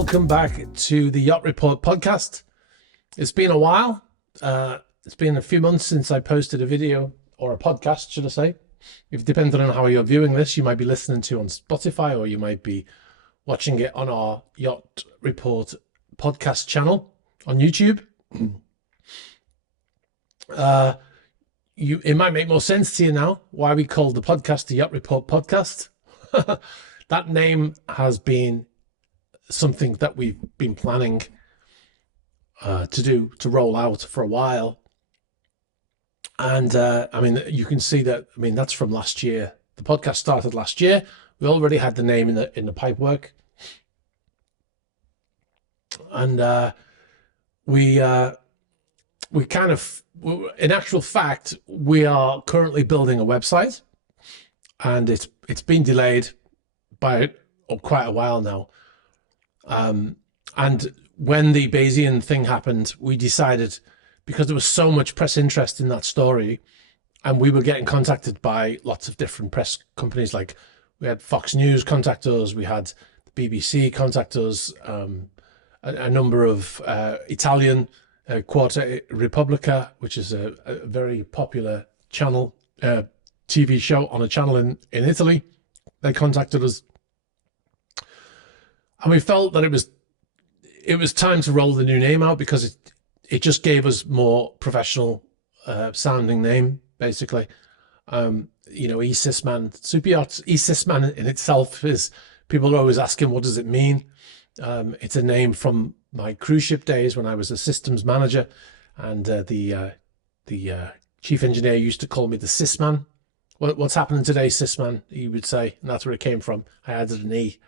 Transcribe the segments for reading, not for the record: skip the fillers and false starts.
welcome back to the Yacht Report podcast. It's been a while. It's been a few months since I posted a video, or a podcast, should I say. If depending on how you're viewing this, you might be listening to on Spotify, or you might be watching it on our Yacht Report podcast channel on YouTube. It might make more sense to you now why we called the podcast the Yacht Report podcast. That name has been something that we've been planning to roll out for a while. And I mean, you can see that, I mean, that's from last year. The podcast started last year. We already had the name in the pipework. And we kind of, in actual fact, we are currently building a website, and it's been delayed by quite a while now. And when the Bayesian thing happened, we decided, because there was so much press interest in that story, and we were getting contacted by lots of different press companies, like we had Fox News contact us, we had the BBC contact us, a number of Italian, Quarta Repubblica, which is a very popular channel, TV show on a channel in Italy. They contacted us, and we felt that it was time to roll the new name out, because it just gave us more professional sounding name, basically. You know, Superyachts, Superyachts in itself is, people are always asking, what does it mean? It's a name from my cruise ship days when I was a systems manager, and the chief engineer used to call me the Sysman. What's happening today, Sysman? He would say, and that's where it came from. I added an E.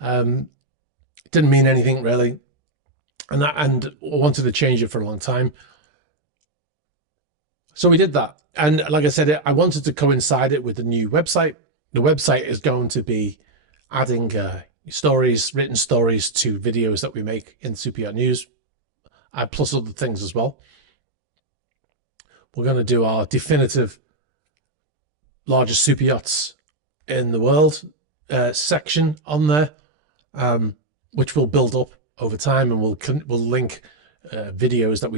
It didn't mean anything really, and I wanted to change it for a long time. So we did that, and like I said, I wanted to coincide it with the new website. The website is going to be adding stories, written stories, to videos that we make in Super Yacht News, plus other things as well. We're going to do our definitive largest super yachts in the world section on there, which will build up over time, and we'll link videos that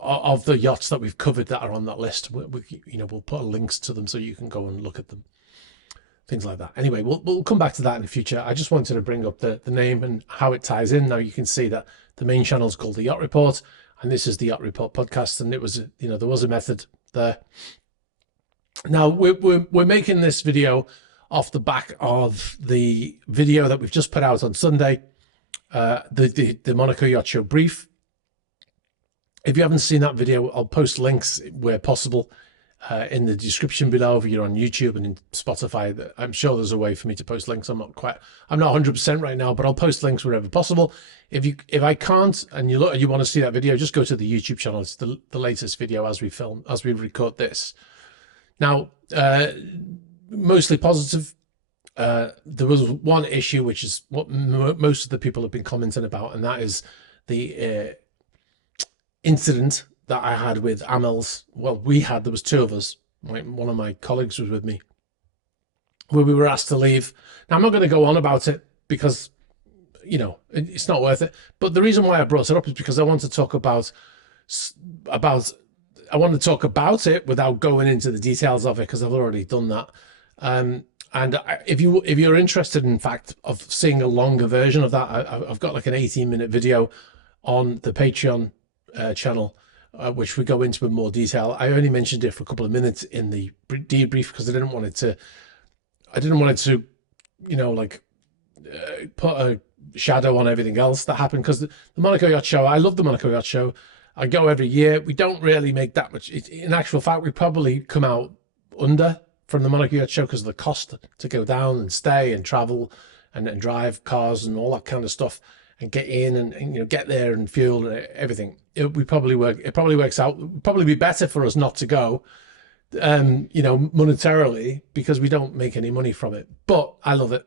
of the yachts that we've covered that are on that list. We'll put links to them so you can go and look at them, things like that. Anyway, we'll come back to that in the future. I just wanted to bring up the name and how it ties in. Now you can see that the main channel is called the Yacht Report, and this is the Yacht Report podcast, and it was, there was a method there. Now we're making this video off the back of the video that we've just put out on Sunday, the Monaco Yacht Show brief. If you haven't seen that video, I'll post links where possible in the description below. If you're on YouTube and in Spotify, I'm sure there's a way for me to post links. I'm not 100% right now, but I'll post links wherever possible. If I can't, and you want to see that video, just go to the YouTube channel. It's the latest video as we record this. Now, mostly positive. There was one issue, which is what most of the people have been commenting about, and that is the incident that I had with Amel's. Well, there was two of us. One of my colleagues was with me, where we were asked to leave. Now, I'm not going to go on about it, because, it's not worth it. But the reason why I brought it up is because I want to talk about it without going into the details of it, because I've already done that. And if you're interested, in fact, of seeing a longer version of that, I've got like an 18-minute video on the Patreon channel, which we go into in more detail. I only mentioned it for a couple of minutes in the debrief, because I didn't want it to put a shadow on everything else that happened. Because the Monaco Yacht Show, I love the Monaco Yacht Show. I go every year. We don't really make that much. In actual fact, we probably come out under from the Monaco Yacht Show, because of the cost to go down and stay and travel and drive cars and all that kind of stuff, and get in and get there, and fuel and everything. It probably works out. It would probably be better for us not to go, monetarily, because we don't make any money from it. But I love it.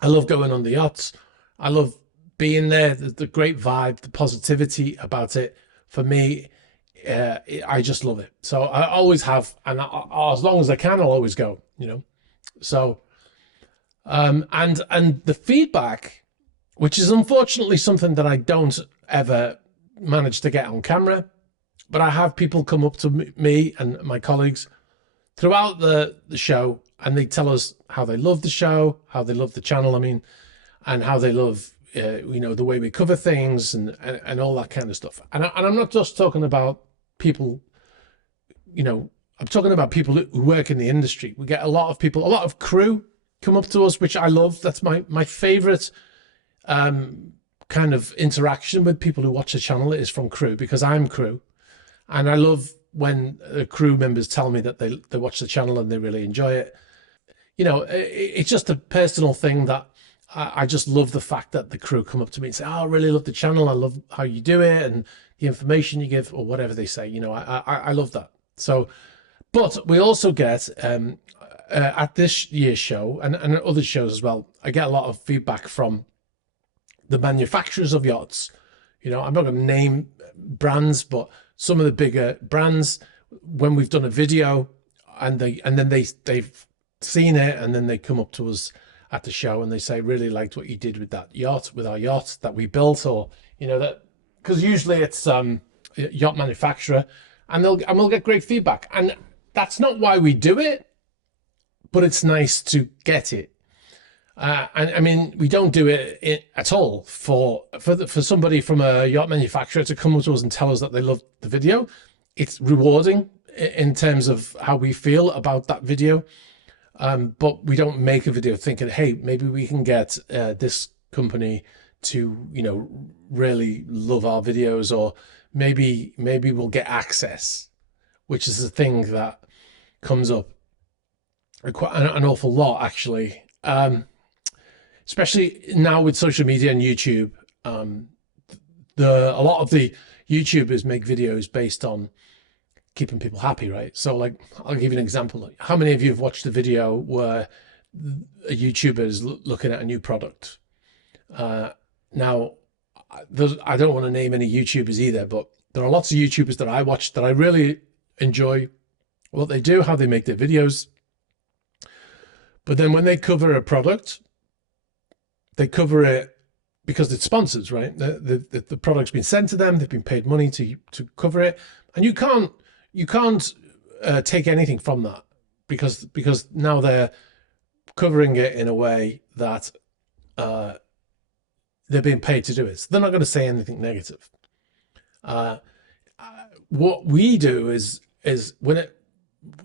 I love going on the yachts. I love being there, the great vibe, the positivity about it. For me, I just love it. So I always have, and as long as I can, I'll always go, So, and the feedback which is unfortunately something that I don't ever manage to get on camera. But I have people come up to me and my colleagues throughout the show, and they tell us how they love the show, how they love the channel, I mean, and how they love, the way we cover things and all that kind of stuff. And I'm not just talking about people, I'm talking about people who work in the industry. We get a lot of people, a lot of crew come up to us, which I love. That's my favorite kind of interaction with people who watch the channel is from crew, because I'm crew. And I love when crew members tell me that they watch the channel and they really enjoy it. It's just a personal thing that I just love the fact that the crew come up to me and say, oh, I really love the channel. I love how you do it and the information you give, or whatever they say. I love that. So, but we also get, at this year's show and other shows as well, I get a lot of feedback from the manufacturers of yachts. I'm not going to name brands, but some of the bigger brands, when we've done a video and then they've seen it, and then they come up to us at the show and they say, really liked what you did with that yacht, with our yacht that we built, or that, because usually it's yacht manufacturer, and we'll get great feedback. And that's not why we do it, but it's nice to get it. And I mean, we don't do it at all for somebody from a yacht manufacturer to come up to us and tell us that they love the video. It's rewarding in terms of how we feel about that video. But we don't make a video thinking, hey, maybe we can get this company to, really love our videos, or maybe we'll get access, which is a thing that comes up quite an awful lot, actually. Especially now with social media and YouTube, a lot of the YouTubers make videos based on keeping people happy, right? So, like, I'll give you an example. How many of you have watched a video where a YouTuber is looking at a new product? Now, I don't want to name any YouTubers either, but there are lots of YouTubers that I watch that I really enjoy what they do, how they make their videos. But then when they cover a product, they cover it because it's sponsors, right? The product's been sent to them. They've been paid money to cover it, and you can't take anything from that because now they're covering it in a way that they're being paid to do it. So they're not going to say anything negative. What we do is when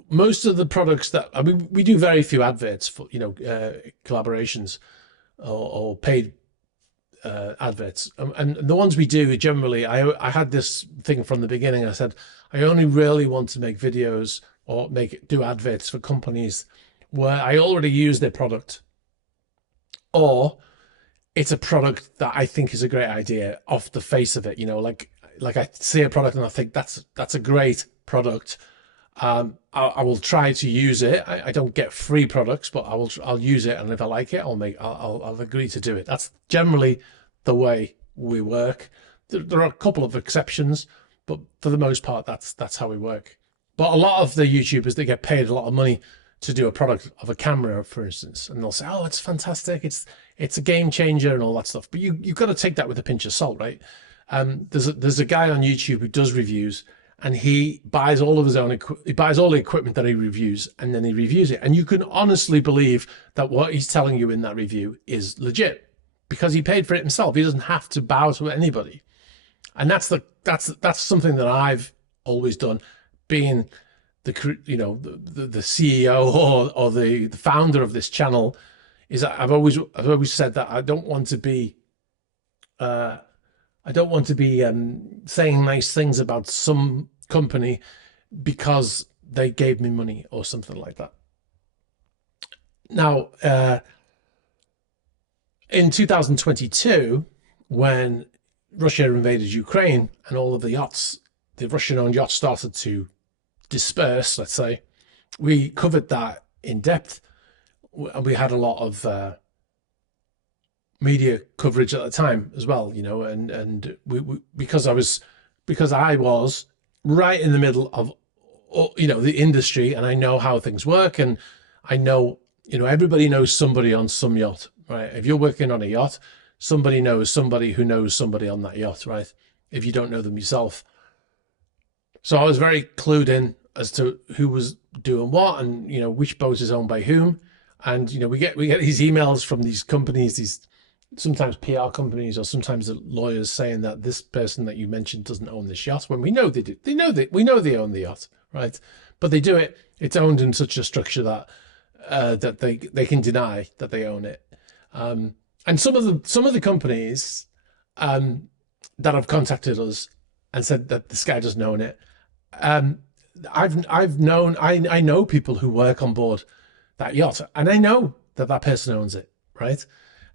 most of the products that we do very few adverts for collaborations or paid adverts, and the ones we do generally, I had this thing from the beginning. I said I only really want to make videos or do adverts for companies where I already use their product, or it's a product that I think is a great idea off the face of it. Like I see a product and I think that's a great product. I will try to use it. I don't get free products, but I'll use it, and if I like it, I'll agree to do it. That's generally the way we work. There are a couple of exceptions, but for the most part, that's how we work. But a lot of the YouTubers, they get paid a lot of money to do a product of a camera, for instance, and they'll say, "Oh, it's fantastic! It's a game changer," and all that stuff. But you've got to take that with a pinch of salt, right? There's a guy on YouTube who does reviews, and he buys all of his own he buys all the equipment that he reviews, and then he reviews it. And you can honestly believe that what he's telling you in that review is legit because he paid for it himself. He doesn't have to bow to anybody. And that's something that I've always done, being the CEO or the founder of this channel, is that I've always said that I don't want to be saying nice things about some company because they gave me money or something like that. Now, in 2022, when Russia invaded Ukraine and all of the yachts, the Russian-owned yachts, started to disperse, let's say, we covered that in depth. We had a lot of media coverage at the time as well, and we because I was right in the middle of the industry, and I know how things work, and I know everybody knows somebody on some yacht, right? If you're working on a yacht, somebody knows somebody who knows somebody on that yacht, right? If you don't know them yourself. So I was very clued in as to who was doing what, and which boat is owned by whom. And we get these emails from these companies, these sometimes PR companies, or sometimes the lawyers saying that this person that you mentioned doesn't own this yacht, when we know they do. We know they own the yacht, right? But they do it. It's owned in such a structure that that they can deny that they own it. And some of the companies that have contacted us and said that this guy doesn't own it. I know people who work on board that yacht, and I know that that person owns it, right?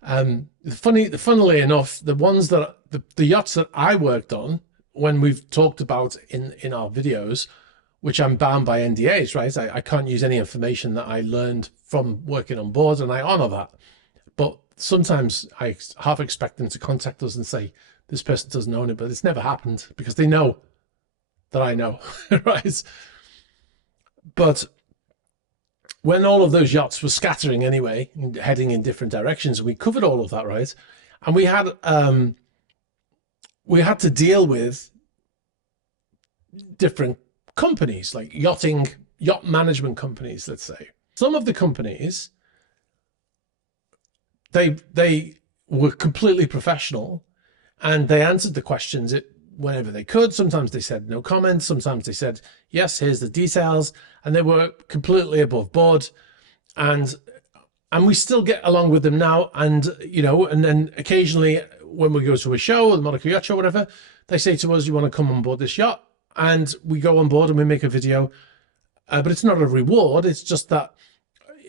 Funnily enough, the ones that the yachts that I worked on, when we've talked about in our videos, which I'm bound by NDAs, right? I can't use any information that I learned from working on board, and I honor that. But sometimes I half expect them to contact us and say, this person doesn't own it, but it's never happened because they know that I know, right? But when all of those yachts were scattering anyway, heading in different directions, we covered all of that, right? And we had to deal with different companies, like yacht management companies, let's say. Some of the companies, they were completely professional, and they answered the questions whenever they could. Sometimes they said no comment. Sometimes they said, yes, here's the details. And they were completely above board. And we still get along with them now. And, and then occasionally when we go to a show, the Monaco Yacht Show, whatever, they say to us, you want to come on board this yacht? And we go on board and we make a video. But it's not a reward. It's just that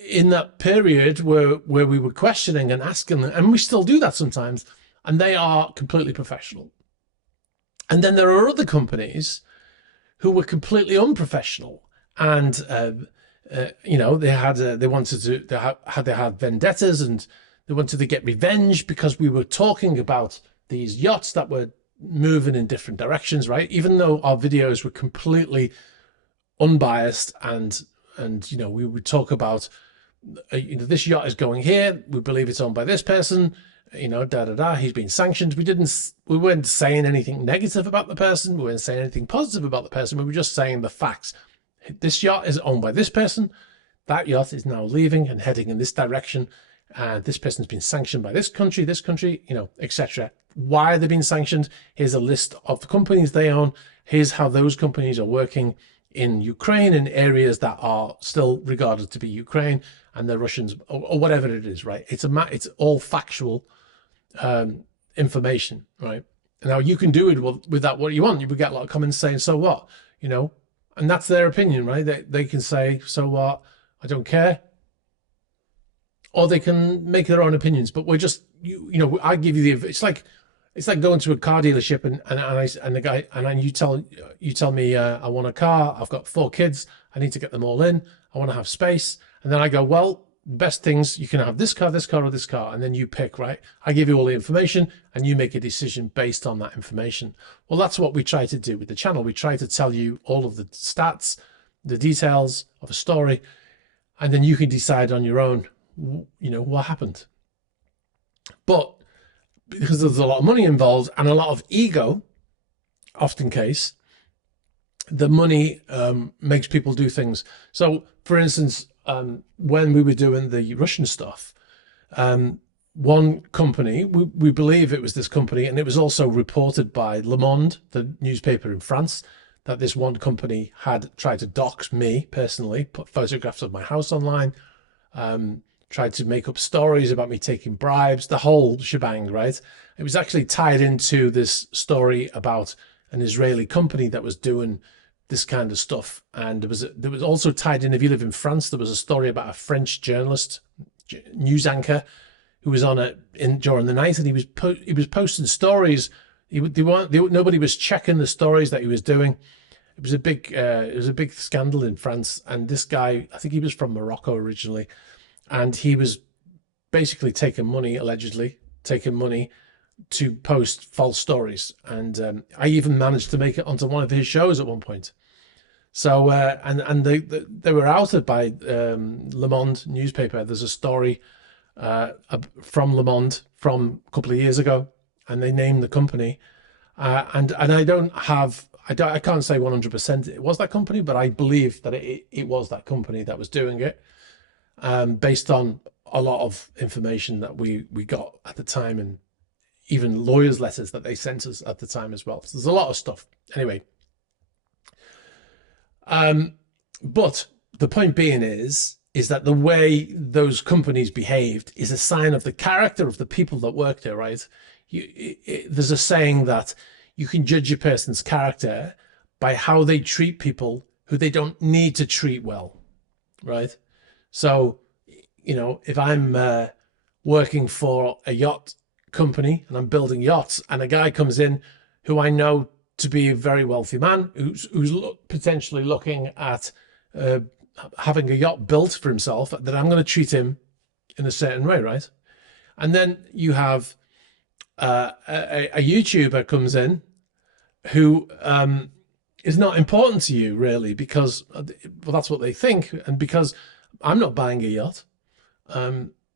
in that period where we were questioning and asking, and we still do that sometimes, and they are completely professional. And then there are other companies who were completely unprofessional, and they had vendettas, and they wanted to get revenge because we were talking about these yachts that were moving in different directions, right? Even though our videos were completely unbiased, and we would talk about this yacht is going here, we believe it's owned by this person, he's been sanctioned. We weren't saying anything negative about the person. We weren't saying anything positive about the person. We were just saying the facts. This yacht is owned by this person. That yacht is now leaving and heading in this direction. And this person's been sanctioned by this country, etc. Why are they being sanctioned? Here's a list of the companies they own. Here's how those companies are working in Ukraine, in areas that are still regarded to be Ukraine, and the Russians, or whatever it is, right? It's all factual information, right? Now you can do it with that what you want. You would get a lot of comments saying, so what, and that's their opinion, right? They can say, so what, I don't care, or they can make their own opinions. But we're just, I give you it's like going to a car dealership and you tell me I want a car, I've got 4 kids, I need to get them all in, I want to have space, and then I go, well, best things, you can have this car, or this car, and then you pick, right? I give you all the information and you make a decision based on that information. Well, that's what we try to do with the channel. We try to tell you all of the stats, the details of a story, and then you can decide on your own, what happened. But because there's a lot of money involved and a lot of ego, often case, the money makes people do things. So, for instance, when we were doing the Russian stuff, one company, we believe it was this company, and it was also reported by Le Monde, the newspaper in France, that this one company had tried to dox me personally, put photographs of my house online, tried to make up stories about me taking bribes, the whole shebang, right? It was actually tied into this story about an Israeli company that was doing this kind of stuff. And there was also tied in, if you live in France, there was a story about a French journalist, news anchor, who was on during the night, and he was posting stories. Nobody was checking the stories that he was doing. It was a big scandal in France. And this guy, I think he was from Morocco originally, and he was basically allegedly taking money to post false stories. And I even managed to make it onto one of his shows at one point. So, and they were outed by Le Monde newspaper. There's a story from Le Monde from a couple of years ago, and they named the company. And I can't say 100% it was that company, but I believe that it was that company that was doing it, based on a lot of information that we got at the time, and even lawyers' letters that they sent us at the time as well. So there's a lot of stuff. Anyway, but the point being is that the way those companies behaved is a sign of the character of the people that work there, right? There's a saying that you can judge a person's character by how they treat people who they don't need to treat well, right? So, if I'm working for a yacht company and I'm building yachts, and a guy comes in who I know to be a very wealthy man who's potentially looking at having a yacht built for himself, that I'm going to treat him in a certain way, right? And then you have a YouTuber comes in who is not important to you really, because that's what they think, and because I'm not buying a yacht,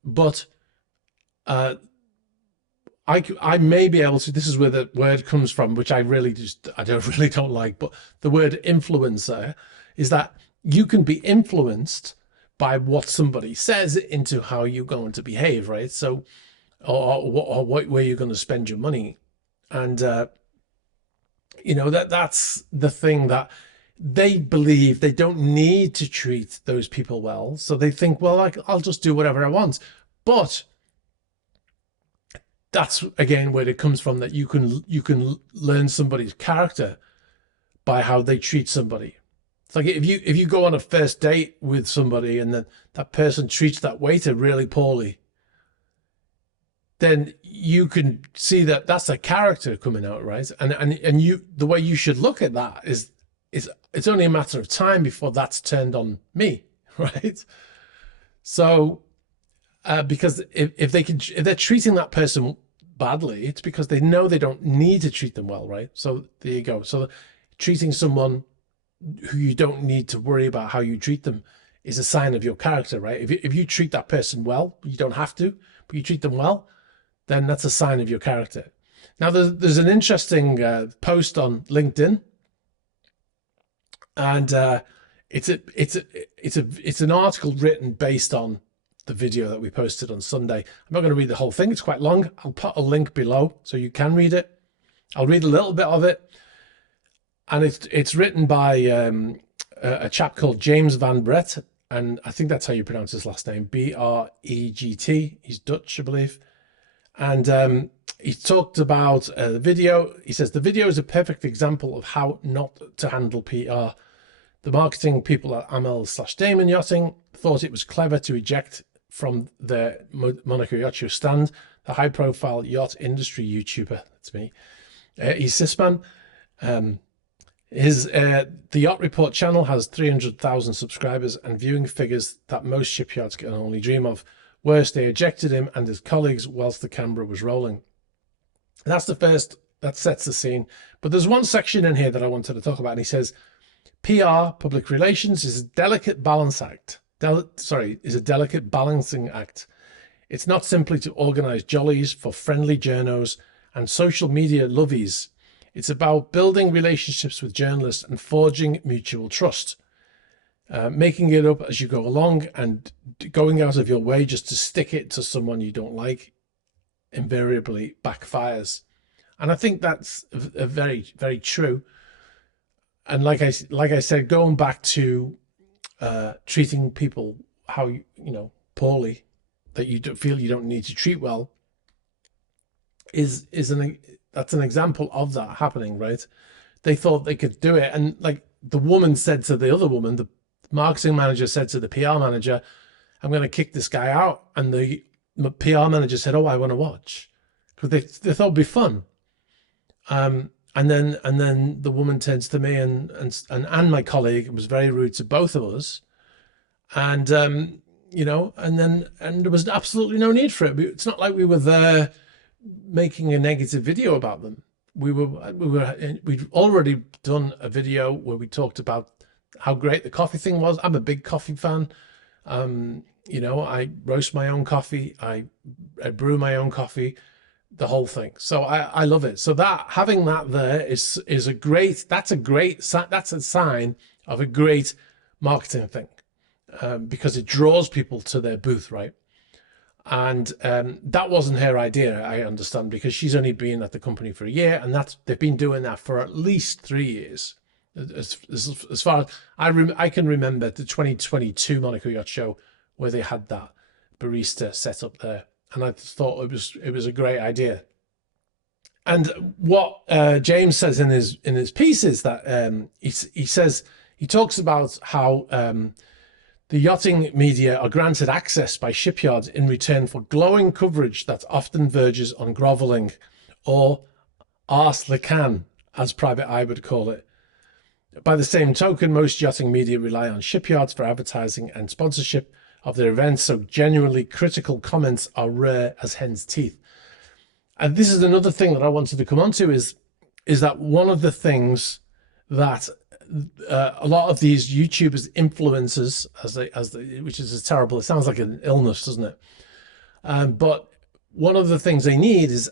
but I may be able to. This is where the word comes from, which I really don't like. But the word influencer is that you can be influenced by what somebody says into how you're going to behave, right? So, or where you're going to spend your money, and that's the thing that they believe they don't need to treat those people well, so they think, well, I'll just do whatever I want. But that's again where it comes from, that you can learn somebody's character by how they treat somebody. It's like if you go on a first date with somebody and then that person treats that waiter really poorly, then you can see that that's a character coming out, right? And the way you should look at that is it's only a matter of time before that's turned on me, right? So because if they're treating that person badly, it's because they know they don't need to treat them well, right? So there you go. So treating someone who you don't need to worry about how you treat them is a sign of your character, right? If you treat that person well, you don't have to, but you treat them well, then that's a sign of your character. Now, there's an interesting post on LinkedIn, and it's an article written based on the video that we posted on Sunday. I'm not going to read the whole thing. It's quite long. I'll put a link below so you can read it. I'll read a little bit of it. And it's written by a chap called James Van Brett, and I think that's how you pronounce his last name, Bregt. He's Dutch, I believe. And he talked about the video. He says, the video is a perfect example of how not to handle PR. The marketing people at Amel/Damon Yachting thought it was clever to eject from the Monaco Yacht Show stand the high-profile yacht industry YouTuber. That's me. He's Sisman. The Yacht Report channel has 300,000 subscribers and viewing figures that most shipyards can only dream of. Worse, they ejected him and his colleagues whilst the camera was rolling. That's the first, that sets the scene. But there's one section in here that I wanted to talk about, and he says, PR, public relations, is a delicate balance act. Is a delicate balancing act. It's not simply to organize jollies for friendly journos and social media lovies. It's about building relationships with journalists and forging mutual trust. Making it up as you go along and going out of your way just to stick it to someone you don't like invariably backfires. And I think that's a very, very true. And like I said, going back to treating people how poorly, that you feel you don't need to treat well, that's an example of that happening, right? They thought they could do it, and like the woman said to the other woman, the marketing manager said to the PR manager, "I'm going to kick this guy out," and the PR manager said, "Oh, I want to watch," because they thought it'd be fun. And then the woman turns to me and my colleague, was very rude to both of us, and and there was absolutely no need for it. It's not like we were there making a negative video about them. We'd already done a video where we talked about how great the coffee thing was. I'm a big coffee fan. You know, I roast my own coffee. I brew my own coffee, the whole thing. So I love it. So that having that there is a great, that's a sign of a great marketing thing, because it draws people to their booth, right? And that wasn't her idea, I understand, because she's only been at the company for a year, and they've been doing that for at least 3 years. As far as I can remember, the 2022 Monaco Yacht Show, where they had that barista set up there, and I thought it was a great idea. And what James says in his piece is that he talks about how the yachting media are granted access by shipyards in return for glowing coverage that often verges on groveling, or arse le can, as Private Eye would call it. By the same token, most yachting media rely on shipyards for advertising and sponsorship of their events, so genuinely critical comments are rare as hen's teeth. And this is another thing that I wanted to come on to, is that one of the things that a lot of these YouTubers, influencers, which is terrible, it sounds like an illness, doesn't it? But one of the things they need is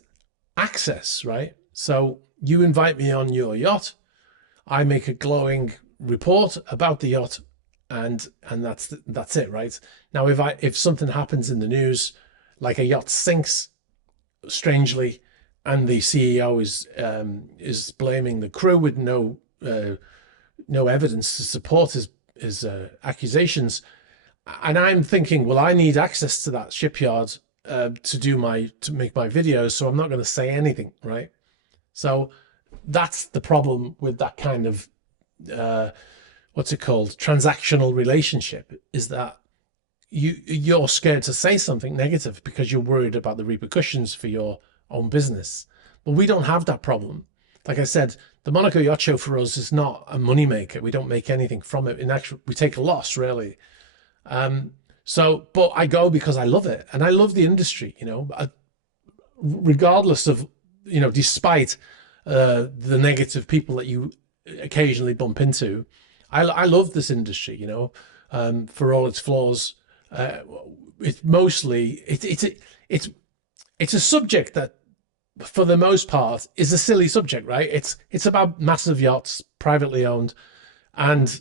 access, right? So you invite me on your yacht, I make a glowing report about the yacht, and that's it, right? Now, if something happens in the news, like a yacht sinks strangely, and the CEO is blaming the crew with no evidence to support his accusations, and I'm thinking, well, I need access to that shipyard to make my videos, so I'm not going to say anything, right? So that's the problem with that kind of what's it called, transactional relationship, is that you're scared to say something negative because you're worried about the repercussions for your own business. But we don't have that problem. Like I said, the Monaco Yacht Show for us is not a moneymaker. We don't make anything from it. In actual, we take a loss, really. But I go because I love it, and I love the industry. You know, regardless of, you know, despite the negative people that you occasionally bump into, I love this industry. You know, for all its flaws, it's mostly it's a subject that, for the most part, is a silly subject, right? It's about massive yachts, privately owned, and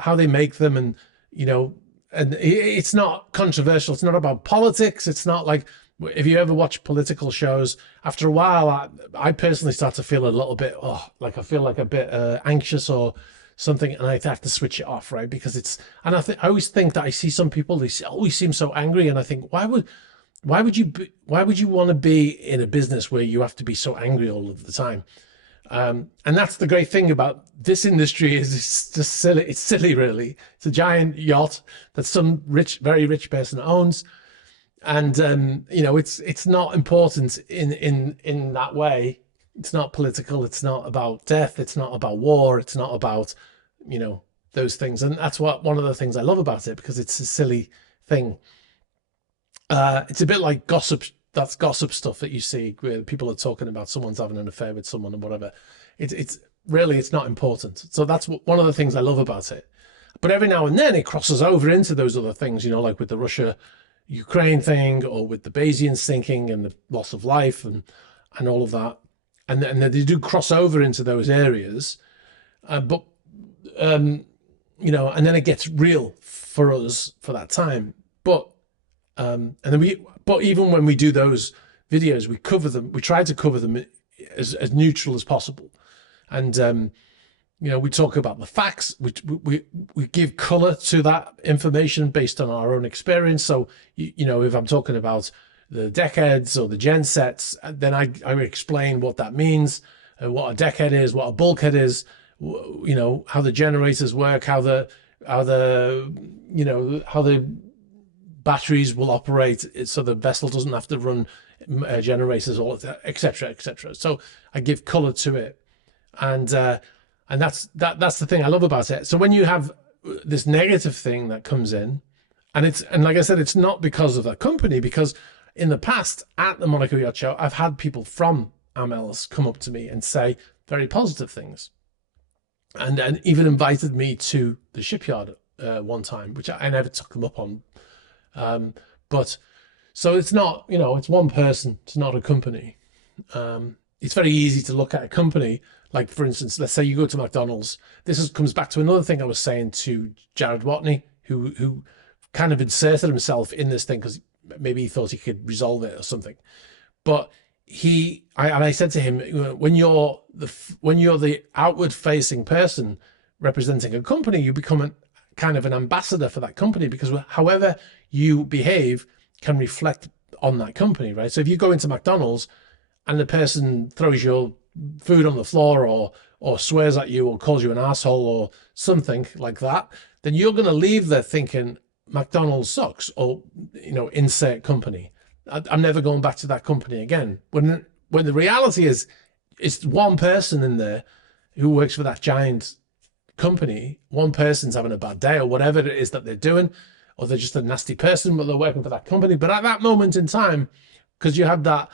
how they make them, and you know, and it's not controversial. It's not about politics. It's not like, if you ever watch political shows, after a while, I personally start to feel a little bit, like I feel like a bit anxious or something, and I have to switch it off, right? Because I always think that I see some people, they always seem so angry, and I think, why would you want to be in a business where you have to be so angry all of the time? And that's the great thing about this industry, is it's just silly. It's silly, really. It's a giant yacht that some very rich person owns, and you know, it's not important in that way. It's not political. It's not about death. It's not about war. It's not about, you know, those things. And that's one of the things I love about it, because it's a silly thing. It's a bit like gossip. That's gossip stuff that you see where people are talking about someone's having an affair with someone or whatever. It's really, it's not important. So that's one of the things I love about it. But every now and then it crosses over into those other things, you know, like with the Russia-Ukraine thing, or with the Bayesian sinking and the loss of life and all of that. And they do cross over into those areas. But you know, and then it gets real for us for that time. But even when we do those videos, we try to cover them as neutral as possible. And you know, we talk about the facts, we give color to that information based on our own experience. So you know, if I'm talking about the deckheads or the gensets, then I explain what that means, what a deckhead is, what a bulkhead is, you know, how the generators work, how the batteries will operate, so the vessel doesn't have to run generators, all of that, etc., etc. So I give color to it, and that's the thing I love about it. So when you have this negative thing that comes in, and like I said, it's not because of that company, because in the past at the Monaco Yacht Show, I've had people from Amels come up to me and say very positive things, and even invited me to the shipyard one time, which I never took them up on. But so it's not, it's one person, it's not a company. It's very easy to look at a company, like for instance, let's say you go to McDonald's. Comes back to another thing I was saying to Jared Watney, who kind of inserted himself in this thing because maybe he thought he could resolve it or something. But I said to him, when you're the outward facing person representing a company, you become kind of an ambassador for that company, because however you behave can reflect on that company, right? So if you go into McDonald's and the person throws your food on the floor or swears at you or calls you an asshole or something like that, then you're going to leave there thinking McDonald's sucks, or insert company. I'm never going back to that company again. When the reality is, it's one person in there who works for that giant company. One person's having a bad day or whatever it is that they're doing, or they're just a nasty person, but they're working for that company. But at that moment in time, because you have that,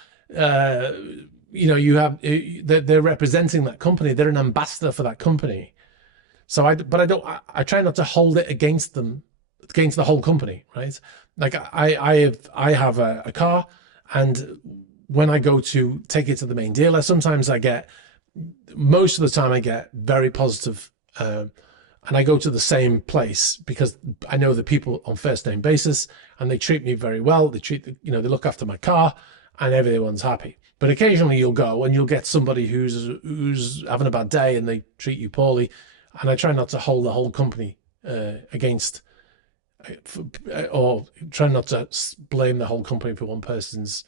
they're representing that company. They're an ambassador for that company. So I try not to hold it against them, against the whole company, right? Like I have a car, and when I go to take it to the main dealer, sometimes most of the time I get very positive, and I go to the same place because I know the people on first name basis, and they treat me very well. They look after my car, and everyone's happy. But occasionally you'll go and you'll get somebody who's having a bad day and they treat you poorly, and I try not to hold the whole company against, or try not to blame the whole company for one person's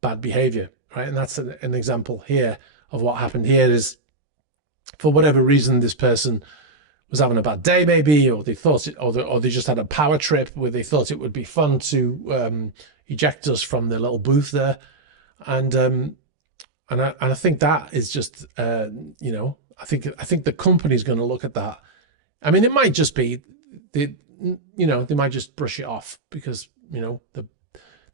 bad behavior, right? And that's an example here of what happened here. Is for whatever reason this person was having a bad day, maybe, or they thought it, or they just had a power trip where they thought it would be fun to eject us from the little booth there, and I think that is just I think the company's going to look at that. I mean, it might just be they might just brush it off because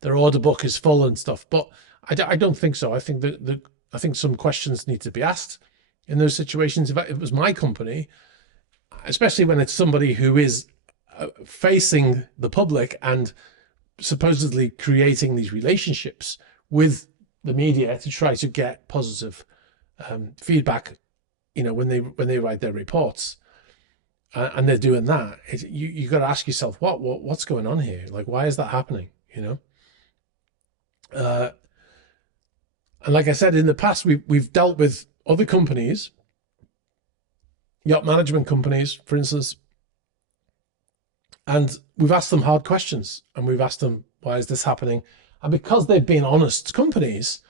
their order book is full and stuff. But I don't think so. I think I think some questions need to be asked in those situations. If it was my company, especially when it's somebody who is facing the public and supposedly creating these relationships with the media to try to get positive feedback, when they write their reports, and they're doing that, you got to ask yourself, what's going on here? Like, why is that happening? And like I said, in the past, we've dealt with other companies, yacht management companies, for instance, and we've asked them hard questions, and we've asked them, why is this happening? And because they've been honest companies,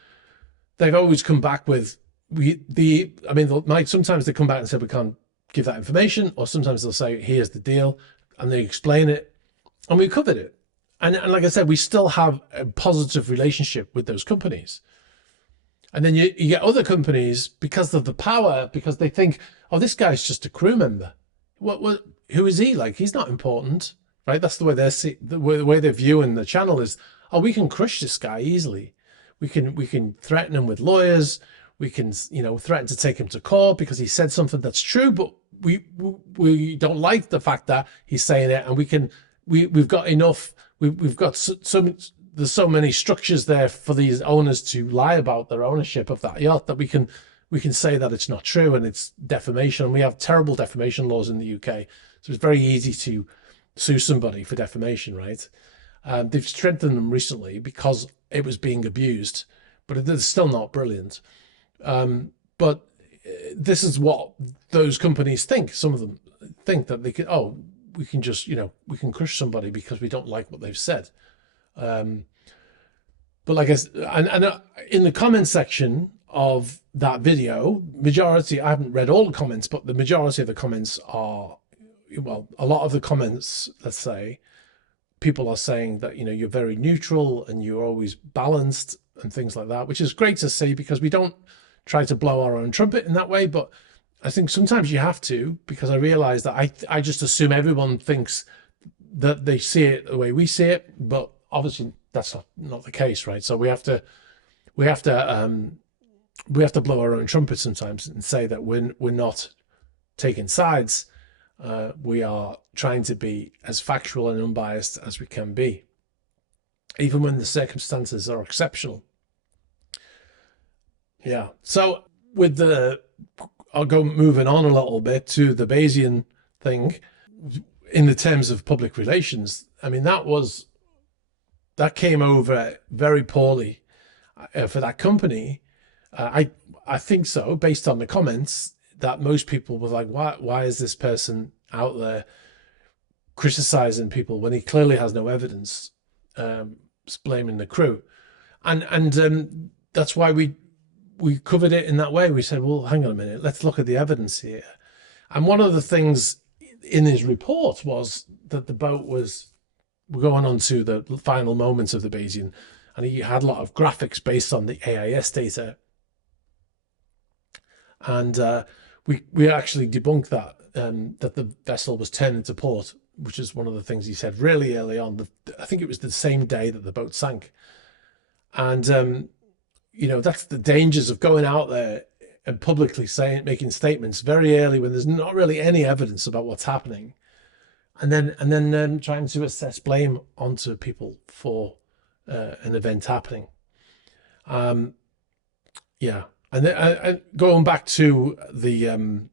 they've always come back with sometimes they come back and say, we can't give that information, or sometimes they'll say, here's the deal, and they explain it, and we covered it. And like I said, we still have a positive relationship with those companies. And then you get other companies, because of the power, because they think, oh, this guy's just a crew member. Who is he? Like, he's not important, right? That's the way the way they're viewing the channel is, oh, we can crush this guy easily. We can threaten him with lawyers. We can, threaten to take him to court because he said something that's true, but we don't like the fact that he's saying it, and we've got enough. We've got there's so many structures there for these owners to lie about their ownership of that yacht that we can say that it's not true and it's defamation. And we have terrible defamation laws in the UK, so it's very easy to sue somebody for defamation, right? They've strengthened them recently because it was being abused, but it's still not brilliant. But this is what those companies think. Some of them think that they can, we can just, we can crush somebody because we don't like what they've said. But like and in the comment section of that video, I haven't read all the comments, but the majority of the comments are, a lot of the comments, let's say, people are saying that, you're very neutral and you're always balanced and things like that, which is great to see, because we don't try to blow our own trumpet in that way. But I think sometimes you have to, because I realize that I just assume everyone thinks that they see it the way we see it, but obviously that's not the case, right? So we have to blow our own trumpet sometimes and say that we're not taking sides. We are trying to be as factual and unbiased as we can be, even when the circumstances are exceptional. Yeah. So with the, I'll go moving on a little bit to the Bayesian thing in the terms of public relations. I mean, that came over very poorly for that company. I think so, based on the comments, that most people were like, why is this person out there criticizing people when he clearly has no evidence, blaming the crew? And that's why we covered it in that way. We said, well, hang on a minute, let's look at the evidence here. And one of the things in his report was that the boat was going on to the final moments of the Bayesian, and he had a lot of graphics based on the AIS data. And we actually debunked that, that the vessel was turned into port, which is one of the things he said really early on. I think it was the same day that the boat sank. And you know, that's the dangers of going out there and publicly making statements very early when there's not really any evidence about what's happening, and then trying to assess blame onto people for an event happening. Yeah, and going back to the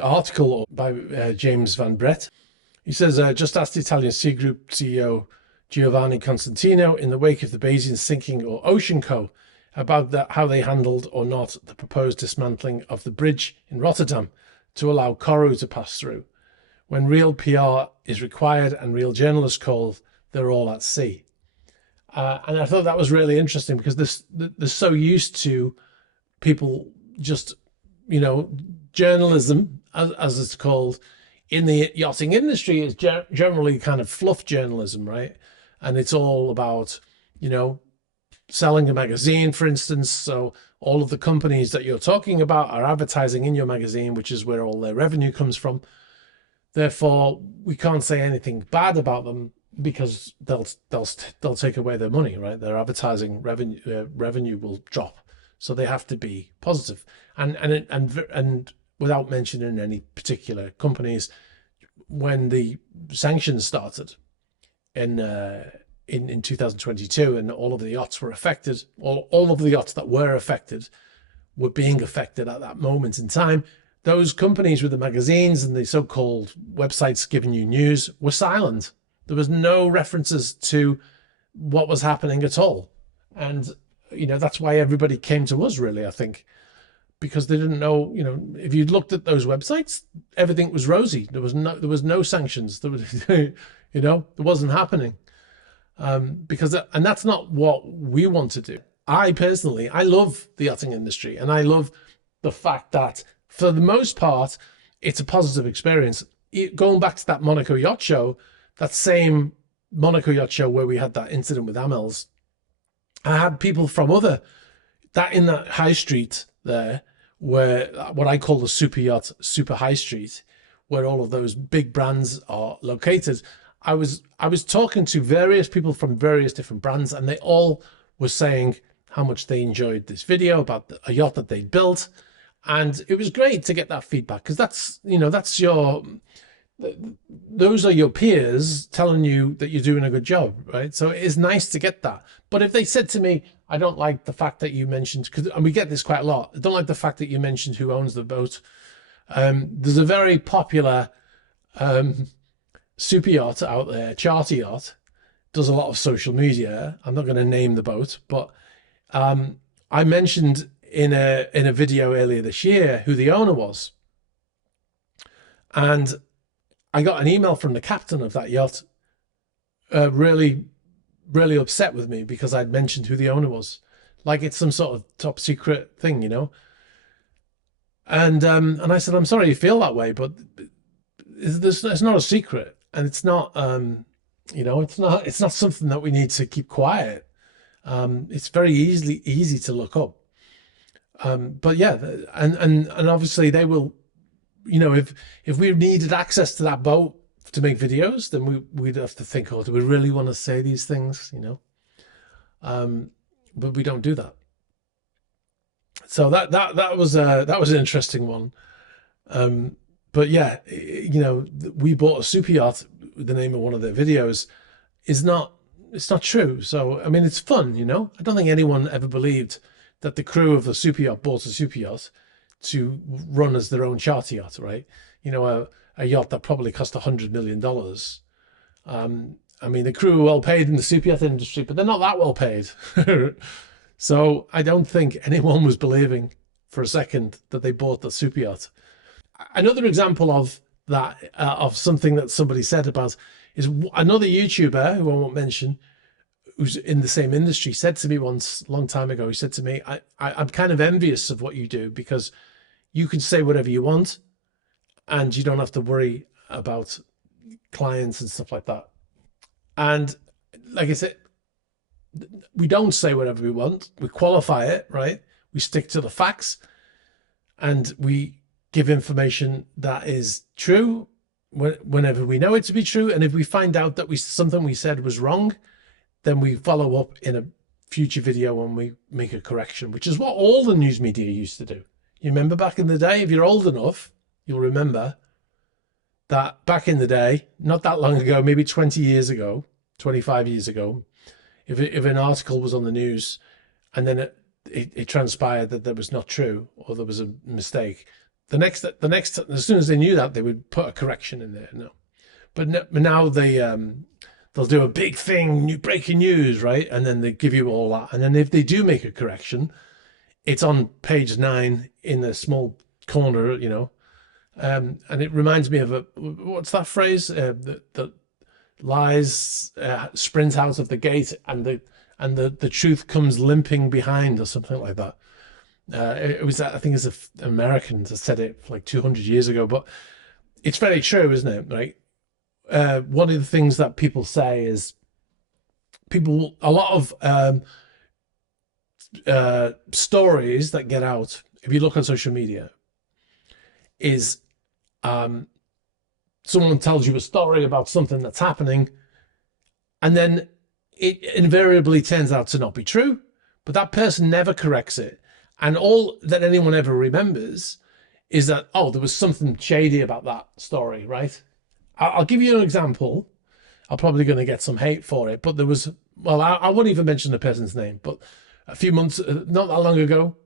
article by James Van Brett, he says, just asked Italian Sea Group CEO Giovanni Constantino in the wake of the Bayesian sinking or Ocean Co. about how they handled or not the proposed dismantling of the bridge in Rotterdam to allow Coru to pass through. When real PR is required and real journalists called, they're all at sea. And I thought that was really interesting, because they're so used to people just, you know, journalism, as it's called in the yachting industry, is generally kind of fluff journalism, right? And it's all about, you know, selling a magazine, for instance. So all of the companies that you're talking about are advertising in your magazine, which is where all their revenue comes from. Therefore, we can't say anything bad about them, because they'll take away their money, right? Their advertising revenue will drop, so they have to be positive. And without mentioning any particular companies, when the sanctions started in 2022, and all of the yachts were affected, all of the yachts that were affected were being affected at that moment in time, those companies with the magazines and the so-called websites giving you news were silent. There was no references to what was happening at all. And, you know, that's why everybody came to us, really, I think, because they didn't know, you know, if you looked at those websites, everything was rosy. There was no sanctions. There was, you know, it wasn't happening. Because that's not what we want to do. I personally love the yachting industry, and I love the fact that for the most part, it's a positive experience. Going back to that Monaco yacht show, that same Monaco yacht show where we had that incident with Amels, I had people from in that high street there, where what I call the super high street, where all of those big brands are located. I was talking to various people from various different brands, and they all were saying how much they enjoyed this video about a yacht that they built. And it was great to get that feedback, because that's, you know, those are your peers telling you that you're doing a good job, right? So it is nice to get that. But if they said to me, I don't like the fact that you mentioned, and we get this quite a lot, I don't like the fact that you mentioned who owns the boat. There's a very popular super yacht out there, charter yacht, does a lot of social media. I'm not going to name the boat, but I mentioned in a video earlier this year who the owner was, and I got an email from the captain of that yacht, really upset with me because I'd mentioned who the owner was, like it's some sort of top secret thing, you know. And I said, I'm sorry you feel that way, but it's not a secret, and it's not, you know, it's not something that we need to keep quiet. It's very easy to look up. But yeah, and obviously they will, you know, if we needed access to that boat to make videos, then we'd have to think, oh, do we really want to say these things, you know? But we don't do that. So that was an interesting one. But yeah, we bought a super yacht, the name of one of their videos, is not, it's not true. So, I mean, it's fun, I don't think anyone ever believed that the crew of a super yacht bought a super yacht to run as their own charter yacht, right? A yacht that probably cost $100 million. I mean, the crew are well paid in the super yacht industry, but they're not that well paid. So I don't think anyone was believing for a second that they bought the super yacht. Another example of that, of something that somebody said about, is another YouTuber who I won't mention, who's in the same industry, said to me once, a long time ago, he said to me, I'm kind of envious of what you do, because you can say whatever you want and you don't have to worry about clients and stuff like that. And like I said, we don't say whatever we want. We qualify it, right? We stick to the facts, and we give information that is true whenever we know it to be true. And if we find out that something we said was wrong, then we follow up in a future video when we make a correction, which is what all the news media used to do. You remember back in the day? If you're old enough, you'll remember that back in the day, not that long ago, maybe 20 years ago, 25 years ago, if an article was on the news and then it transpired that that was not true, or there was a mistake, the next, as soon as they knew that, they would put a correction in there. No, but now they'll do a big thing, new breaking news, right? And then they give you all that. And then if they do make a correction, it's on page 9 in a small corner, and it reminds me of what's that phrase? That lies sprint out of the gate, and the truth comes limping behind, or something like that. It was, I think, it's Americans that said it like 200 years ago, but it's very true, isn't it? Right? One of the things that people say is a lot of stories that get out, if you look on social media, is someone tells you a story about something that's happening, and then it invariably turns out to not be true, but that person never corrects it. And all that anyone ever remembers is that, oh, there was something shady about that story, right? I'll give you an example. I'm probably going to get some hate for it, but there was, well, I won't even mention the person's name, but a few months, not that long ago,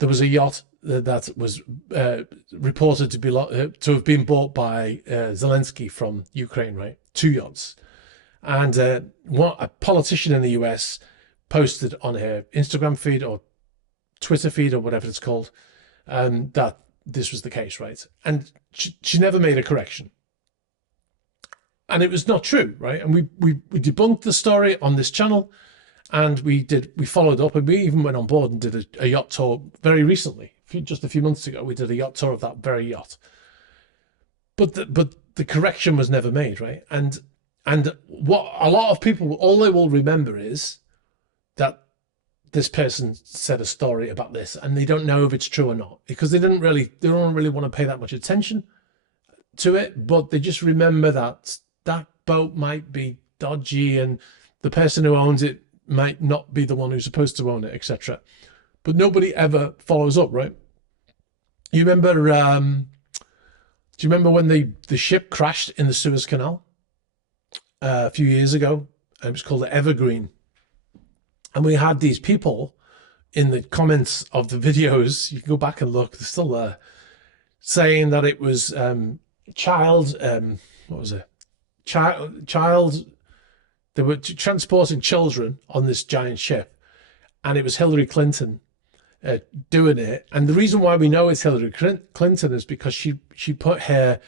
there was a yacht that was reported to have been bought by Zelensky from Ukraine, right? 2 yachts. And a politician in the US posted on her Instagram feed or Twitter feed or whatever it's called, that this was the case, right? And she never made a correction. And it was not true, right? And we debunked the story on this channel, and we followed up, and we even went on board and did a yacht tour very recently, just a few months ago. We did a yacht tour of that very yacht. But the correction was never made, right? And what a lot of people, all they will remember is that this person said a story about this, and they don't know if it's true or not, because they don't really want to pay that much attention to it. But they just remember that that boat might be dodgy, and the person who owns it might not be the one who's supposed to own it, etc. But nobody ever follows up, right? You remember? Do you remember when the ship crashed in the Suez Canal a few years ago? It was called the Evergreen. And we had these people in the comments of the videos, you can go back and look, they're still there, saying that it was they were transporting children on this giant ship, and it was Hillary Clinton doing it. And the reason why we know it's Hillary Clinton is because she put her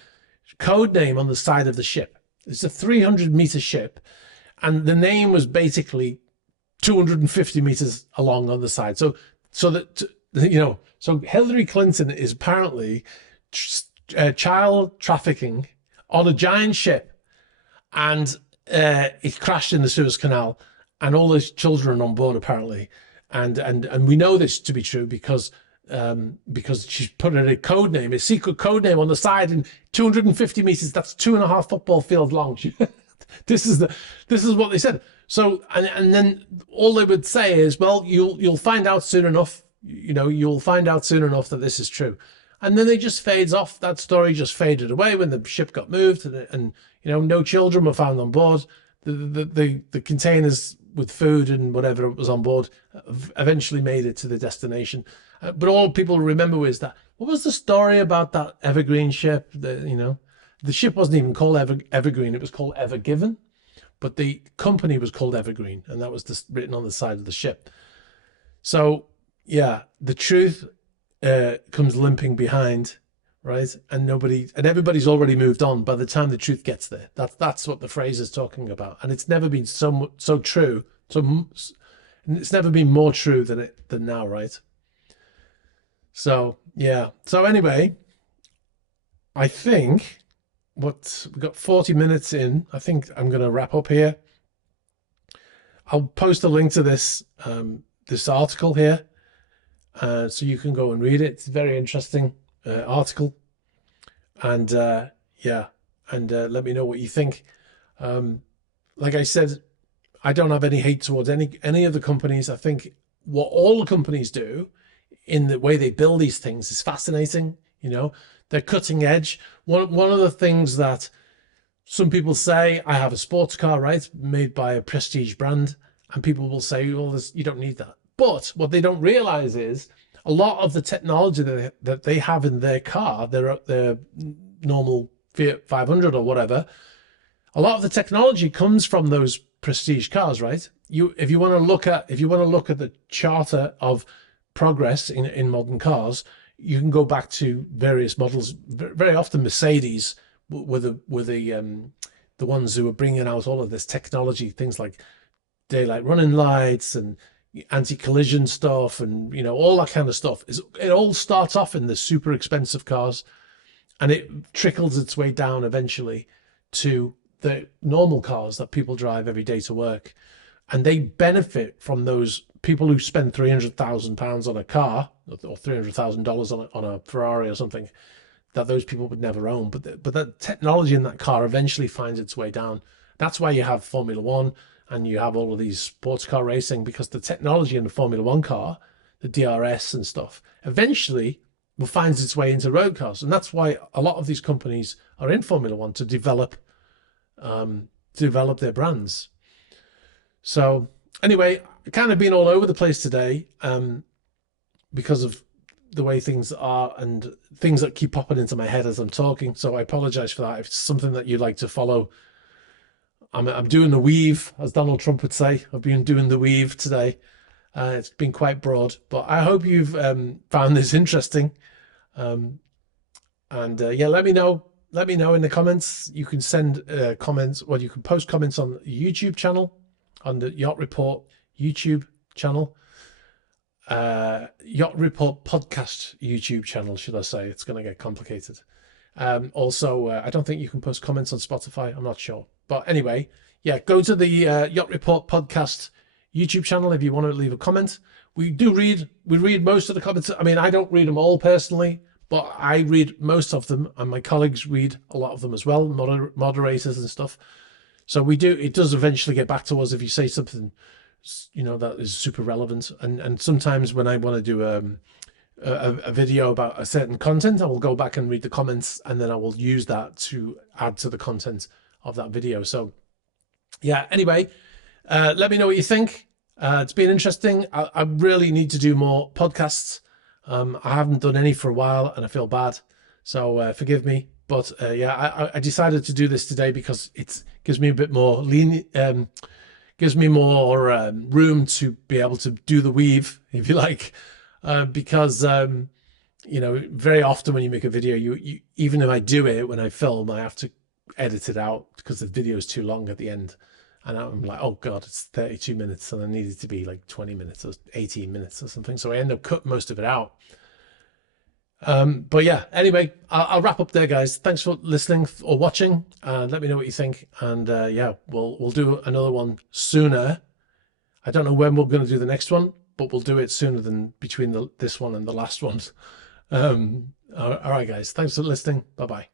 code name on the side of the ship. It's a 300-meter ship, and the name was basically 250 meters along on the side. So Hillary Clinton is apparently child trafficking on a giant ship, and it crashed in the Suez Canal, and all those children on board apparently, and we know this to be true because she's put a code name, a secret code name on the side, and 250 meters. That's 2.5 football field long. This is what they said. So, and then all they would say is, well, you'll find out soon enough. You'll find out soon enough that this is true. And then it just fades off. That story just faded away when the ship got moved, and no children were found on board. The containers with food and whatever was on board eventually made it to the destination. But all people remember is that, what was the story about that Evergreen ship? The ship wasn't even called Evergreen, it was called Ever Given, but the company was called Evergreen, and that was written on the side of the ship. So yeah, the truth comes limping behind, right? And everybody's already moved on by the time the truth gets there. That's what the phrase is talking about, and it's never been so true. So it's never been more true than now, right? So yeah. So anyway, I think we've got 40 minutes in. I think I'm going to wrap up here. I'll post a link to this article here, so you can go and read it. It's a very interesting article, and yeah, and let me know what you think. Like I said, I don't have any hate towards any of the companies. I think what all the companies do in the way they build these things is fascinating. They're cutting edge. One of the things that some people say, I have a sports car, right, made by a prestige brand, and people will say, well, you don't need that. But what they don't realize is a lot of the technology that they have in their car, their normal Fiat 500 or whatever, a lot of the technology comes from those prestige cars, right? If you want to look at the charter of progress in modern cars, you can go back to various models. Very often Mercedes were the ones who were bringing out all of this technology, things like daylight running lights and anti-collision stuff, and all that kind of stuff. It all starts off in the super expensive cars, and it trickles its way down eventually to the normal cars that people drive every day to work, and they benefit from those people who spend £300,000 on a car, or $300,000 on a Ferrari or something that those people would never own. But the technology in that car eventually finds its way down. That's why you have Formula One and you have all of these sports car racing, because the technology in the Formula One car, the DRS and stuff, eventually will find its way into road cars. And that's why a lot of these companies are in Formula One, to develop their brands. So anyway, kind of been all over the place today because of the way things are and things that keep popping into my head as I'm talking. So I apologize for that. If it's something that you'd like to follow, I'm doing the weave, as Donald Trump would say. I've been doing the weave today. It's been quite broad, but I hope you've found this interesting. Yeah, let me know. Let me know in the comments. You can send comments, or you can post comments on the YouTube channel, on the Yacht Report YouTube channel, Yacht Report podcast YouTube channel, should I say. It's going to get complicated. Also, I don't think you can post comments on Spotify. I'm not sure. But anyway, yeah, go to the Yacht Report podcast YouTube channel if you want to leave a comment. We read most of the comments. I mean, I don't read them all personally, but I read most of them, and my colleagues read a lot of them as well, moderators and stuff. So it does eventually get back to us if you say something, that is super relevant. And sometimes when I want to do a video about a certain content, I will go back and read the comments, and then I will use that to add to the content of that video. So yeah, anyway, let me know what you think. It's been interesting. I really need to do more podcasts. I haven't done any for a while, and I feel bad, so forgive me. But yeah, I decided to do this today because it gives me a bit more gives me more room to be able to do the weave, if you like, because very often when you make a video, you even if I do it when I film, I have to edit it out because the video is too long at the end. And I'm like, oh God, it's 32 minutes and I need it to be like 20 minutes or 18 minutes or something. So I end up cutting most of it out. But yeah, anyway, I'll wrap up there, guys. Thanks for listening or watching. Let me know what you think. And yeah, we'll do another one sooner. I don't know when we're going to do the next one, but we'll do it sooner than between this one and the last one. All right, guys. Thanks for listening. Bye-bye.